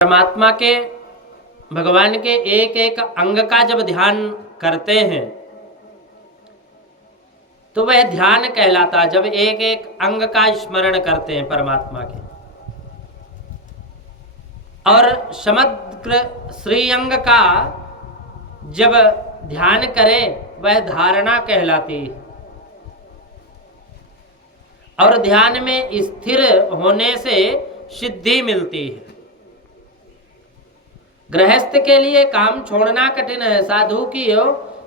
परमात्मा के भगवान के एक एक अंग का जब ध्यान करते हैं तो वह ध्यान कहलाता है। जब एक एक अंग का स्मरण करते हैं परमात्मा के, और समग्र श्रीअंग का जब ध्यान करें वह धारणा कहलाती है। और ध्यान में स्थिर होने से सिद्धि मिलती है। गृहस्थ के लिए काम छोड़ना कठिन है, साधु की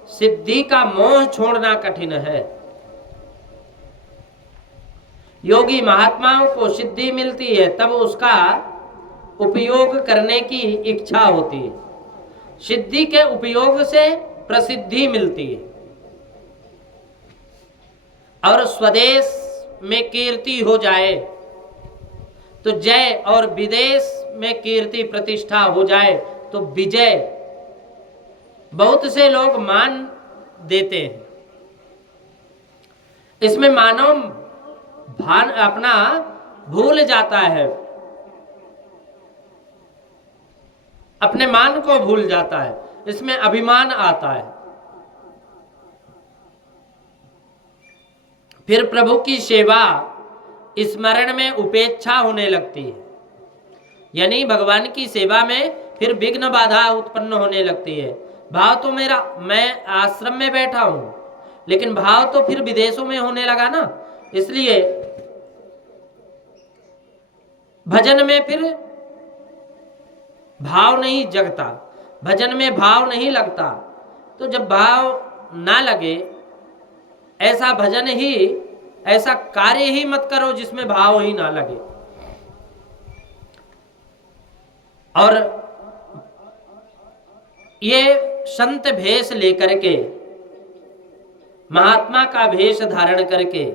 सिद्धि का मोह छोड़ना कठिन है। योगी महात्माओं को सिद्धि मिलती है तब उसका उपयोग करने की इच्छा होती है। सिद्धि के उपयोग से प्रसिद्धि मिलती है और स्वदेश में कीर्ति हो जाए तो जय, और विदेश में कीर्ति प्रतिष्ठा हो जाए तो विजय। बहुत से लोग मान देते हैं, इसमें मानव भान अपना भूल जाता है, अपने मान को भूल जाता है, इसमें अभिमान आता है। फिर प्रभु की सेवा स्मरण में उपेक्षा होने लगती है, यानी भगवान की सेवा में फिर विघ्न बाधा उत्पन्न होने लगती है। भाव तो मेरा, मैं आश्रम में बैठा हूं, लेकिन भाव तो फिर विदेशों में होने लगा ना। इसलिए भजन में फिर भाव नहीं जगता, भजन में भाव नहीं लगता। तो जब भाव ना लगे, ऐसा भजन ही, ऐसा कार्य ही मत करो जिसमें भाव ही ना लगे। और ये संत भेष लेकर के, महात्मा का भेष धारण करके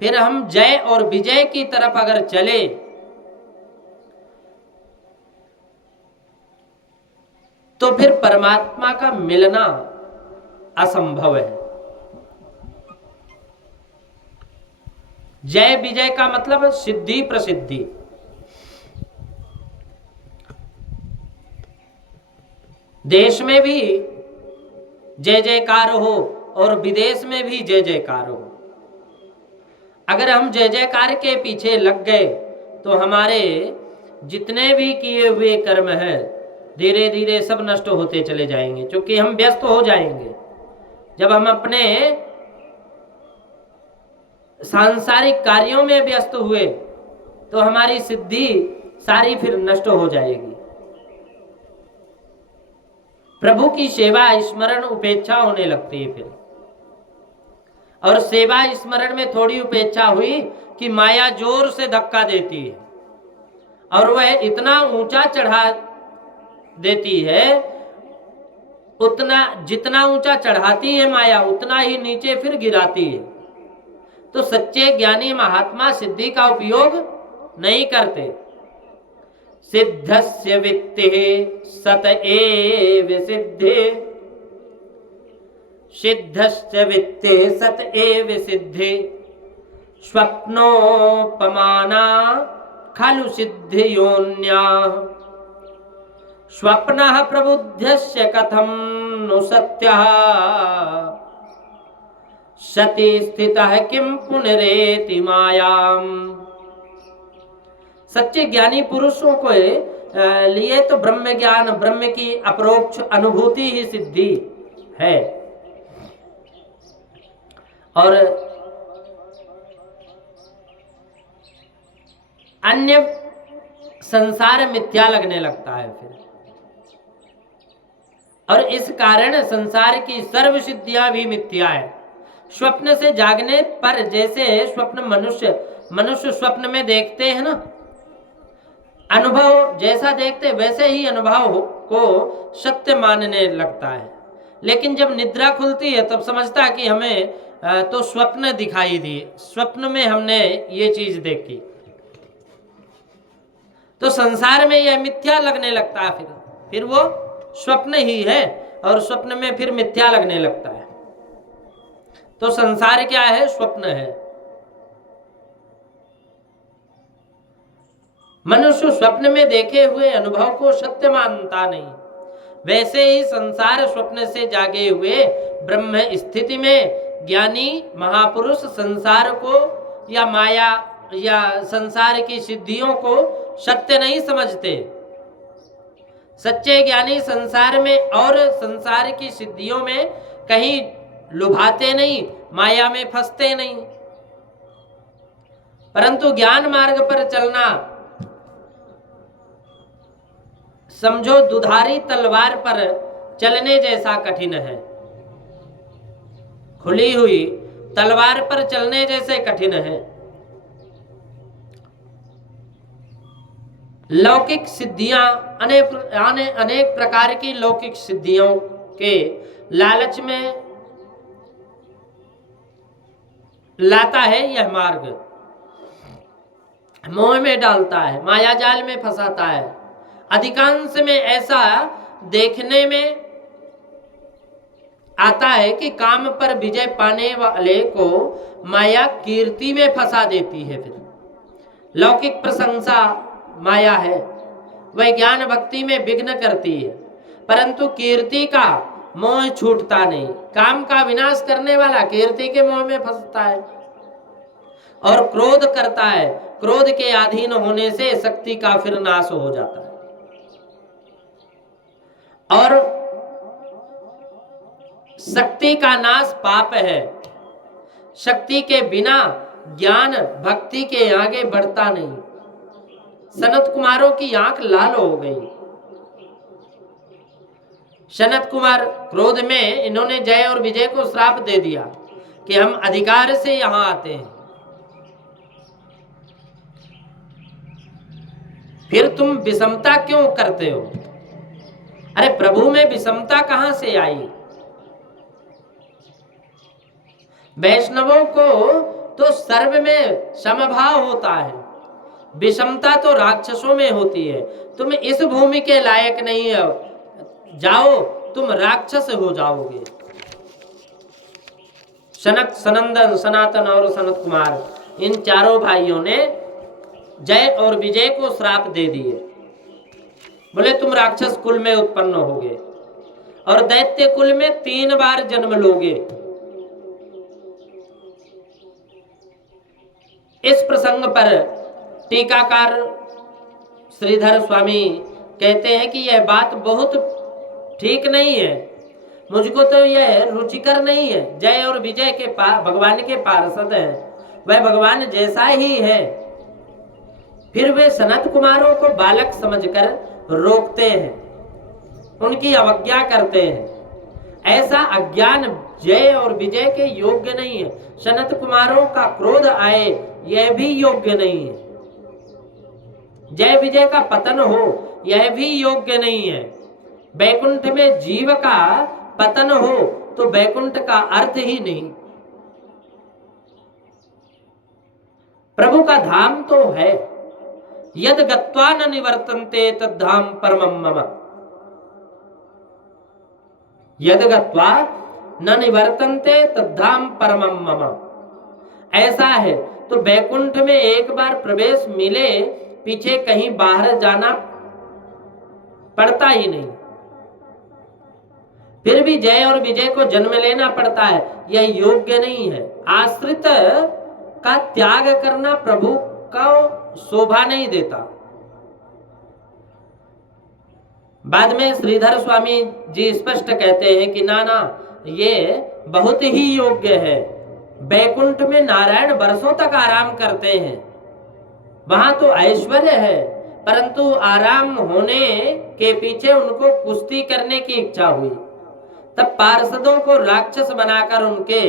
फिर हम जय और विजय की तरफ अगर चले तो फिर परमात्मा का मिलना असंभव है। जय विजय का मतलब सिद्धि प्रसिद्धि। देश में भी जय जयकार हो और विदेश में भी जय जयकार हो। अगर हम जय जयकार के पीछे लग गए तो हमारे जितने भी किए हुए कर्म हैं धीरे धीरे सब नष्ट होते चले जाएंगे, क्योंकि हम व्यस्त हो जाएंगे। जब हम अपने सांसारिक कार्यों में व्यस्त हुए तो हमारी सिद्धि सारी फिर नष्ट हो जाएगी। प्रभु की सेवा स्मरण उपेक्षा होने लगती है फिर। और सेवा स्मरण में थोड़ी उपेक्षा हुई कि माया जोर से धक्का देती है और वह इतना ऊंचा चढ़ा देती है, उतना जितना ऊंचा चढ़ाती है माया उतना ही नीचे फिर गिराती है। तो सच्चे ज्ञानी महात्मा सिद्धि का उपयोग नहीं करते। सिद्धस्य वित्तिः सत एव सिद्धे, सिद्धस्य वित्तिः सत एव सिद्धे, स्वप्नोपमाना खलु सिद्धियोन्याः, स्वप्नः प्रबुद्धस्य कथं नु सत्यः, सति स्थितः किं पुनरेति मायाम। सच्चे ज्ञानी पुरुषों को लिए तो ब्रह्म ज्ञान, ब्रह्म की अपरोक्ष अनुभूति ही सिद्धि है। और अन्य संसार मिथ्या लगने लगता है फिर, और इस कारण संसार की सर्व सिद्धियां भी मिथ्या है। स्वप्न से जागने पर जैसे स्वप्न मनुष्य स्वप्न में देखते हैं ना, अनुभव जैसा देखते वैसे ही अनुभव को सत्य मानने लगता है। लेकिन जब निद्रा खुलती है तब समझता है कि हमें तो स्वप्न दिखाई दिए, स्वप्न में हमने ये चीज देखी। तो संसार में यह मिथ्या लगने लगता है, फिर वो स्वप्न ही है और स्वप्न में फिर मिथ्या लगने लगता है। तो संसार क्या है? स्वप्न है। मनुष्य स्वप्न में देखे हुए अनुभव को सत्य मानता नहीं, वैसे ही संसार स्वप्न से जागे हुए ब्रह्म स्थिति में ज्ञानी महापुरुष संसार को या माया या संसार की सिद्धियों को सत्य नहीं समझते। सच्चे ज्ञानी संसार में और संसार की सिद्धियों में कहीं लुभाते नहीं, माया में फंसते नहीं, परंतु ज्ञान मार्ग पर चलना समझो दुधारी तलवार पर चलने जैसा कठिन है। खुली हुई तलवार पर चलने जैसे कठिन है। लौकिक सिद्धियां अनेक प्रकार की लौकिक सिद्धियों के लालच में लाता है। यह मार्ग मोह में डालता है, माया जाल में फंसाता है। अधिकांश में ऐसा देखने में आता है कि काम पर विजय पाने वाले को माया कीर्ति में फंसा देती है। फिर लौकिक प्रशंसा माया है, वह ज्ञान भक्ति में विघ्न करती है, परंतु कीर्ति का मोह छूटता नहीं। काम का विनाश करने वाला कीर्ति के मोह में फंसता है और क्रोध करता है। क्रोध के अधीन होने से शक्ति का फिर नाश हो जाता है। और शक्ति का नाश पाप है। शक्ति के बिना ज्ञान भक्ति के आगे बढ़ता नहीं। सनत कुमारों की आंख लाल हो गई। सनत कुमार क्रोध में इन्होंने जय और विजय को श्राप दे दिया कि हम अधिकार से यहां आते हैं। फिर तुम विषमता क्यों करते हो? अरे प्रभु में विषमता कहां से आई? वैष्णवों को तो सर्व में समभाव होता है, विषमता तो राक्षसों में होती है। तुम इस भूमि के लायक नहीं हो, जाओ तुम राक्षस हो जाओगे। सनक, सनंदन, सनातन और सनत कुमार इन चारों भाइयों ने जय और विजय को श्राप दे दिए। बोले तुम राक्षस कुल में उत्पन्न होगे और दैत्य कुल में 3 बार जन्म लोगे। इस प्रसंग पर टीकाकार श्रीधर स्वामी कहते हैं कि यह बात बहुत ठीक नहीं है, मुझको तो यह रुचिकर नहीं है। जय और विजय के भगवान के पार्षद हैं, वह भगवान जैसा ही है, फिर वे सनत कुमारों को बालक समझकर रोकते हैं, उनकी अवज्ञा करते हैं। ऐसा अज्ञान जय और विजय के योग्य नहीं है। सनत कुमारों का क्रोध आए यह भी योग्य नहीं है। जय विजय का पतन हो यह भी योग्य नहीं है। वैकुंठ में जीव का पतन हो तो वैकुंठ का अर्थ ही नहीं। प्रभु का धाम तो है, यद गत्वा न निवर्तन्ते तद्धाम परमं मम। यद गत्वा न निवर्तन्ते तद्धाम परमं मम। ऐसा है तो वैकुंठ में एक बार प्रवेश मिले, पीछे कहीं बाहर जाना पड़ता ही नहीं। फिर भी जय और विजय को जन्म लेना पड़ता है, यह योग्य नहीं है। आश्रित का त्याग करना प्रभु का शोभा नहीं देता। बाद में श्रीधर स्वामी जी स्पष्ट कहते हैं कि ना, ये बहुत ही योग्य है। वैकुंठ में नारायण वर्षों तक आराम करते हैं, वहां तो ऐश्वर्य है, परंतु आराम होने के पीछे उनको कुश्ती करने की इच्छा हुई। तब पार्षदों को राक्षस बनाकर उनके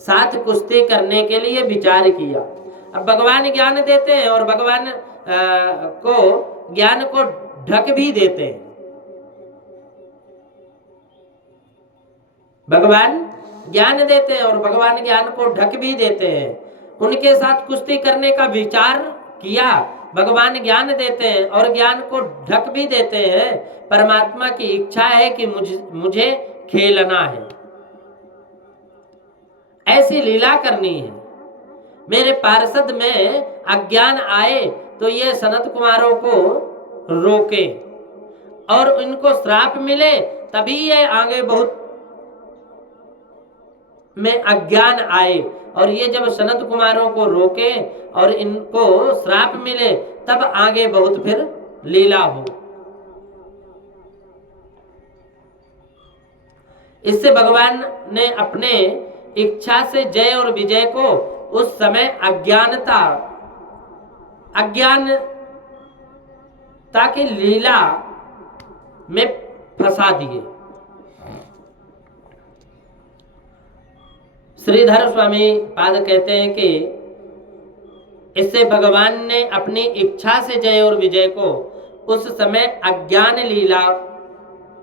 साथ कुश्ती करने के लिए विचार किया। अब भगवान ज्ञान देते हैं और भगवान को ज्ञान को ढक भी देते हैं। भगवान ज्ञान देते हैं और भगवान ज्ञान को ढक भी देते हैं। उनके साथ कुश्ती करने का विचार किया, भगवान ज्ञान देते हैं और ज्ञान को ढक भी देते हैं। परमात्मा की इच्छा है कि मुझे खेलना है, ऐसी लीला करनी है। मेरे पार्षद में अज्ञान आए तो ये सनत कुमारों को रोके और इनको श्राप मिले, तभी ये आगे बहुत में अज्ञान आए। और ये जब सनत कुमारों को रोके और इनको श्राप मिले, तब आगे बहुत फिर लीला हो। इससे भगवान ने अपने इच्छा से जय और विजय को उस समय अज्ञानता की लीला में फंसा दिए। श्रीधर स्वामी पाद कहते हैं कि इससे भगवान ने अपनी इच्छा से जय और विजय को उस समय अज्ञान लीला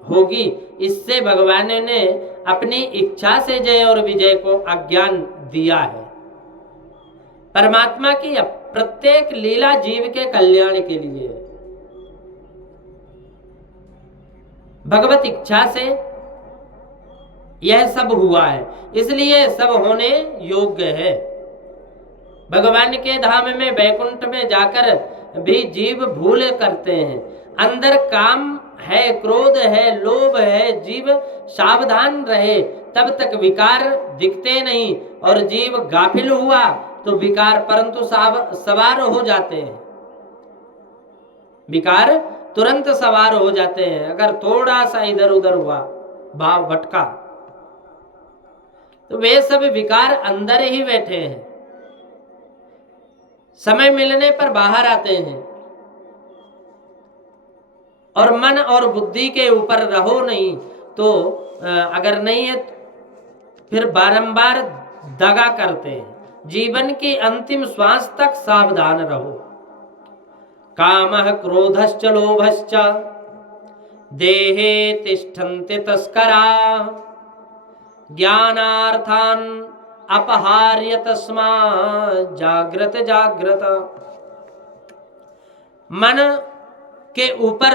होगी, इससे भगवान ने अपनी इच्छा से जय और विजय को अज्ञान दिया है। परमात्मा की प्रत्येक लीला जीव के कल्याण के लिए है। भगवत इच्छा से यह सब हुआ है, इसलिए सब होने योग्य है। भगवान के धाम में वैकुंठ में जाकर भी जीव भूल करते हैं। अंदर काम है, क्रोध है, लोभ है, जीव सावधान रहे तब तक विकार दिखते नहीं, और जीव गाफिल हुआ तो विकार परंतु सवार हो जाते हैं। विकार तुरंत सवार हो जाते हैं अगर थोड़ा सा इधर उधर हुआ, भाव भटका, तो वे सब विकार अंदर ही बैठे हैं, समय मिलने पर बाहर आते हैं। और मन और बुद्धि के ऊपर रहो नहीं तो अगर नहीं है फिर बारंबार दगा करते हैं। जीवन की अंतिम श्वास तक सावधान रहो। कामः क्रोधश्च लोभश्च देहे तिष्ठन्ति तस्करा, ज्ञानार्थान अपहार्य तस्मा जाग्रत जाग्रत। मन के ऊपर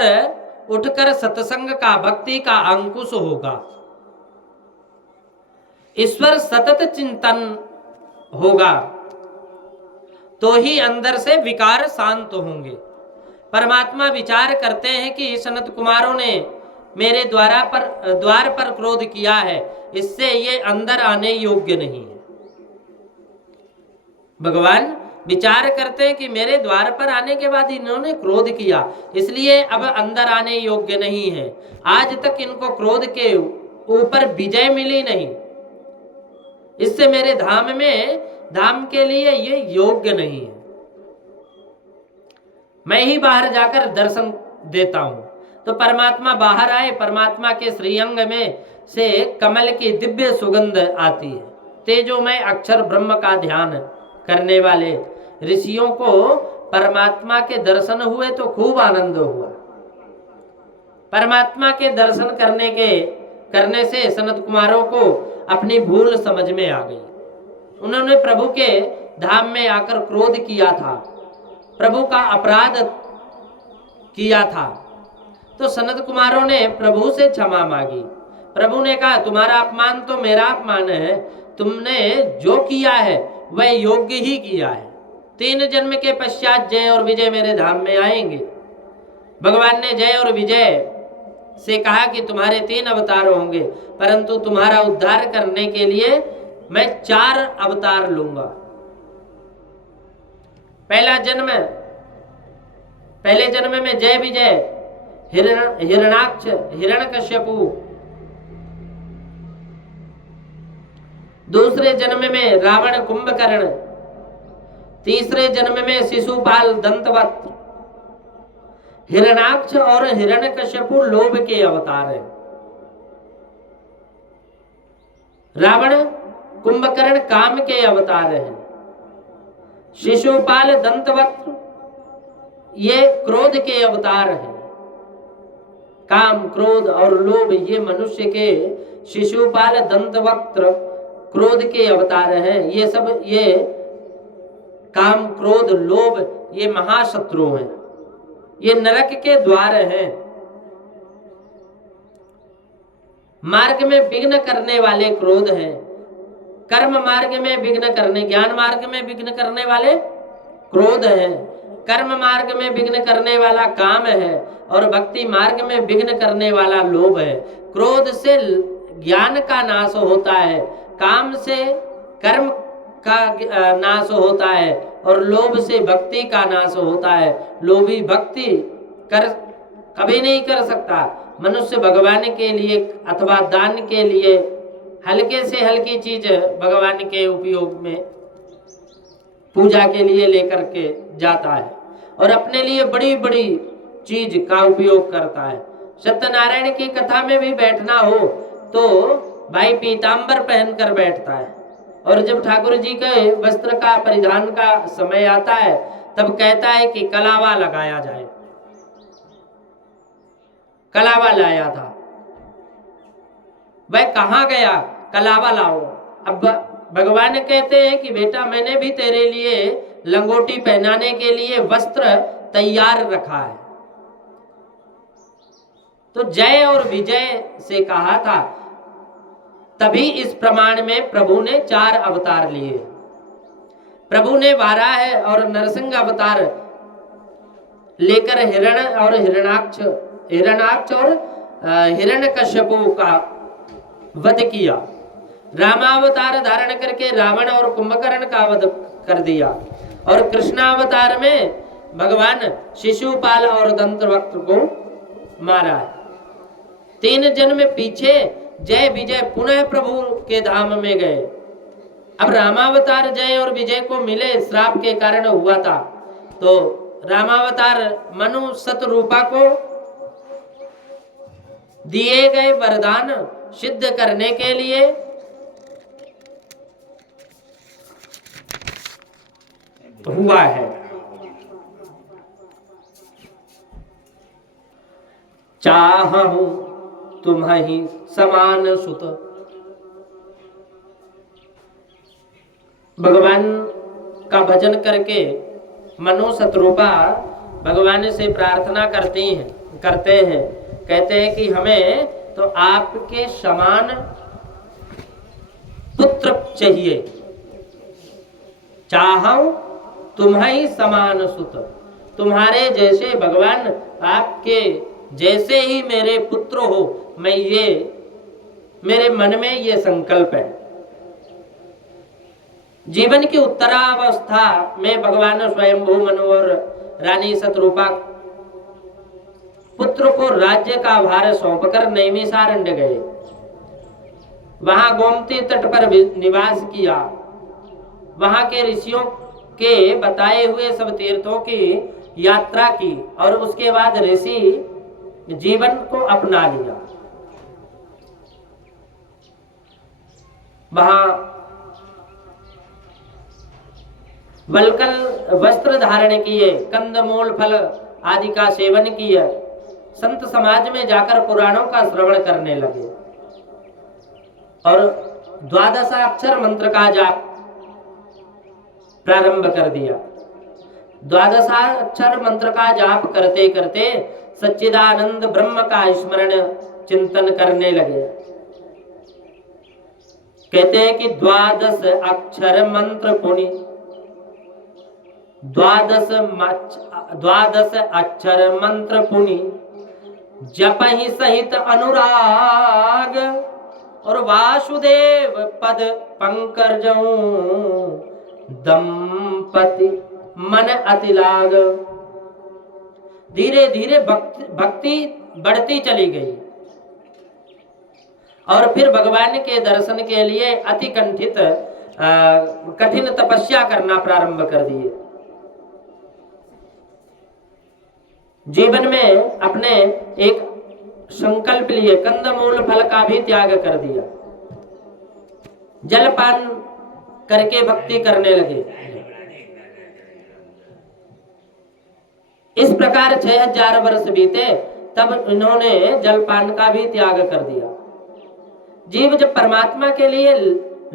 उठकर सत्संग का, भक्ति का अंकुश होगा, ईश्वर सतत चिंतन होगा, तो ही अंदर से विकार शांत होंगे। परमात्मा विचार करते हैं कि सनत कुमारों ने मेरे द्वार पर क्रोध किया है, इससे ये अंदर आने योग्य नहीं है। भगवान विचार करते हैं कि मेरे द्वार पर आने के बाद इन्होंने क्रोध किया, इसलिए अब अंदर आने योग्य नहीं है। आज तक इनको क्रोध के ऊपर विजय मिली नहीं, इससे मेरे धाम के लिए ये योग्य नहीं है। मैं ही बाहर जाकर दर्शन देता हूं। तो परमात्मा बाहर आए, परमात्मा के श्रीअंग में से कमल की दिव्य सुगंध आती है। तेजोमय अक्षर ब्रह्म का ध्यान करने वाले ऋषियों को परमात्मा के दर्शन हुए तो खूब आनंद हुआ। परमात्मा के दर्शन करने से सनत कुमारों को अपनी भूल समझ में आ गई। उन्होंने प्रभु के धाम में आकर क्रोध किया था, प्रभु का अपराध किया था, तो सनत कुमारों ने प्रभु से क्षमा मांगी। प्रभु ने कहा तुम्हारा अपमान तो मेरा अपमान है, तुमने जो किया है वह योग्य ही किया है। 3 जन्म के पश्चात जय और विजय मेरे धाम में आएंगे। भगवान ने जय और विजय से कहा कि तुम्हारे 3 अवतार होंगे, परंतु तुम्हारा उद्धार करने के लिए मैं 4 अवतार लूंगा। पहले जन्म में जय विजय, हिरणाक्ष, हिरण्यकश्यपु। दूसरे जन्म में रावण कुंभकर्ण। तीसरे जन्म में शिशुपाल दंतवक्त्र। हिरणाक्ष और हिरण्यकश्यपु लोभ के अवतार हैं। रावण कुंभकर्ण काम के अवतार हैं। शिशुपाल दंतवक्त्र ये क्रोध के अवतार हैं। काम, क्रोध और लोभ ये मनुष्य के, शिशुपाल दंतवक्त्र क्रोध के अवतार हैं। ये सब ये काम, क्रोध, लोभ ये महाशत्रु हैं, ये नरक के द्वार हैं। मार्ग में विघ्न करने वाले क्रोध हैं। कर्म मार्ग में विघ्न करने, ज्ञान मार्ग में विघ्न करने वाले क्रोध हैं। कर्म मार्ग में विघ्न करने वाला काम है और भक्ति मार्ग में विघ्न करने वाला लोभ है। क्रोध से ज्ञान का नाश होता है, काम से कर्म का नाश होता है और लोभ से भक्ति का नाश होता है। लोभी भक्ति कर कभी नहीं कर सकता। मनुष्य भगवान के लिए अथवा दान के लिए हल्के से हल्की चीज भगवान के उपयोग में पूजा के लिए लेकर के जाता है और अपने लिए बड़ी बड़ी चीज का उपयोग करता है। सत्यनारायण की कथा में भी बैठना हो तो भाई पीतांबर पहनकर बैठता है और जब ठाकुर जी के वस्त्र का परिधान का समय आता है तब कहता है कि कलावा लगाया जाए। कलावा लाया था, वह कहाँ गया? कलावा लाओ। अब भगवान कहते हैं कि बेटा मैंने भी तेरे लिए लंगोटी पहनाने के लिए वस्त्र तैयार रखा है। तो जय और विजय से कहा था, तभी इस प्रमाण में प्रभु ने 4 अवतार लिए। प्रभु ने वाराह और नरसिंह अवतार लेकर हिरणाक्ष और हिरण्यकश्यपु का वध किया। रामावतार धारण करके रावण और कुंभकर्ण का वध कर दिया और कृष्णावतार में भगवान शिशुपाल और दंतवक्त्र को मारा है। 3 जन्म पीछे जय विजय पुनः प्रभु के धाम में गए। अब रामावतार जय और विजय को मिले श्राप के कारण हुआ था, तो रामावतार मनु शतरूपा को दिए गए वरदान सिद्ध करने के लिए हुआ है। चाहूं तुम्हि समान सुत। भगवान का भजन करके मनु शतरूपा भगवान से प्रार्थना करते हैं, कहते हैं कि हमें तो आपके समान पुत्र चाहिए। चाहूं तुम्हि समान सुत, तुम्हारे जैसे भगवान आपके जैसे ही मेरे पुत्र हो, मेरे मन में ये संकल्प है। जीवन की उत्तरावस्था में भगवान स्वयंभू मनु और रानी शतरूपा पुत्र को राज्य का भार सौंपकर नैमिषारण्य गए। वहां गोमती तट पर निवास किया। वहां के ऋषियों के बताए हुए सब तीर्थों की यात्रा की और उसके बाद ऋषि जीवन को अपना लिया। वहां वलकल वस्त्र धारण किए, कंदमूल फल आदि का सेवन किया, संत समाज में जाकर पुराणों का श्रवण करने लगे और 12 अक्षर मंत्र का जाप प्रारंभ कर दिया। 12 अक्षर मंत्र का जाप करते करते सच्चिदानंद ब्रह्म का स्मरण चिंतन करने लगे। कहते हैं कि 12 अक्षर मंत्र पुनि, 12 अक्षर मंत्र पुनि, जपहि सहित अनुराग और वासुदेव पद पंकजऊ, दंपति मन अति लाग। धीरे धीरे भक्ति बढ़ती चली गई और फिर भगवान के दर्शन के लिए अति कठिन तपस्या करना प्रारंभ कर दिए। जीवन में अपने एक संकल्प लिए, कंदमूल फल का भी त्याग कर दिया, जलपान करके भक्ति करने लगे। इस प्रकार 6000 वर्ष बीते, तब इन्होंने जलपान का भी त्याग कर दिया। जीव जब परमात्मा के लिए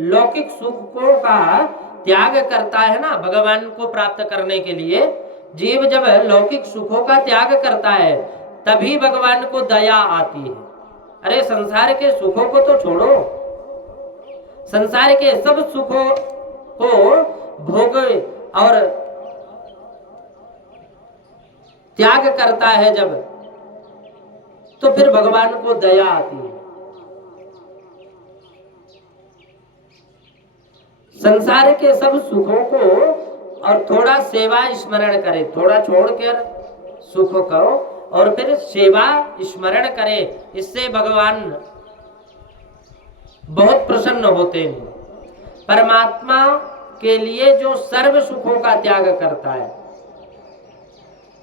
लौकिक सुखों का त्याग करता है ना, भगवान को प्राप्त करने के लिए जीव जब लौकिक सुखों का त्याग करता है तभी भगवान को दया आती है। अरे संसार के सुखों को तो छोड़ो, संसार के सब सुखों को भोग और त्याग करता है जब, तो फिर भगवान को दया आती है। संसार के सब सुखों को और थोड़ा सेवा स्मरण करे, थोड़ा छोड़कर सुख को और फिर सेवा स्मरण करे, इससे भगवान बहुत प्रसन्न होते हैं। परमात्मा के लिए जो सर्व सुखों का त्याग करता है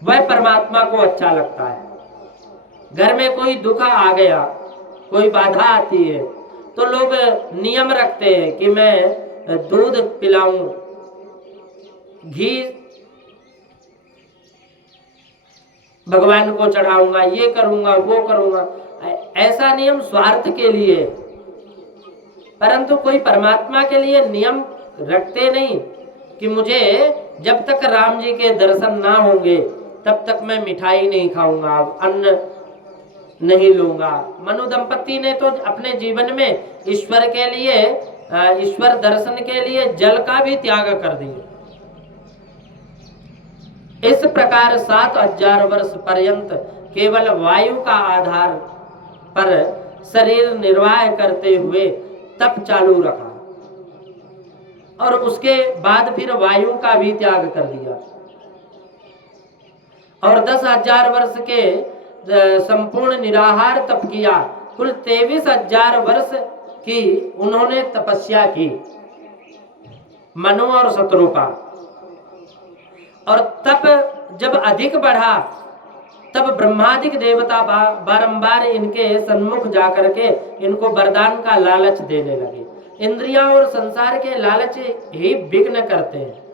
वह परमात्मा को अच्छा लगता है। घर में कोई दुख आ गया, कोई बाधा आती है, तो लोग नियम रखते हैं कि मैं दूध पिलाऊं, घी भगवान को चढ़ाऊंगा, ये करूंगा, वो करूंगा। ऐसा नियम स्वार्थ के लिए, परंतु कोई परमात्मा के लिए नियम रखते नहीं कि मुझे जब तक राम जी के दर्शन ना होंगे तब तक मैं मिठाई नहीं खाऊंगा, अन्न नहीं लूंगा। मनु दंपति ने तो अपने जीवन में ईश्वर के लिए, ईश्वर दर्शन के लिए जल का भी त्याग कर दिया। इस प्रकार 7000 वर्ष पर्यंत केवल वायु का आधार पर शरीर निर्वाह करते हुए तप चालू रखा और उसके बाद फिर वायु का भी त्याग कर दिया और 10,000 वर्ष के संपूर्ण निराहार तप किया। कुल 23,000 वर्ष की उन्होंने तपस्या की, मनु और शत्रुपा। और तप जब अधिक बढ़ा तब ब्रह्मादिक देवता बारंबार इनके सन्मुख जाकर के इनको वरदान का लालच देने लगे। इंद्रियां और संसार के लालच ही विघ्न करते हैं।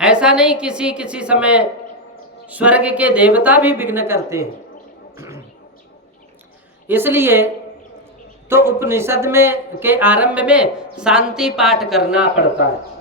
ऐसा नहीं, किसी किसी समय स्वर्ग के देवता भी विघ्न करते हैं। इसलिए तो उपनिषद में के आरंभ में शांति पाठ करना पड़ता है।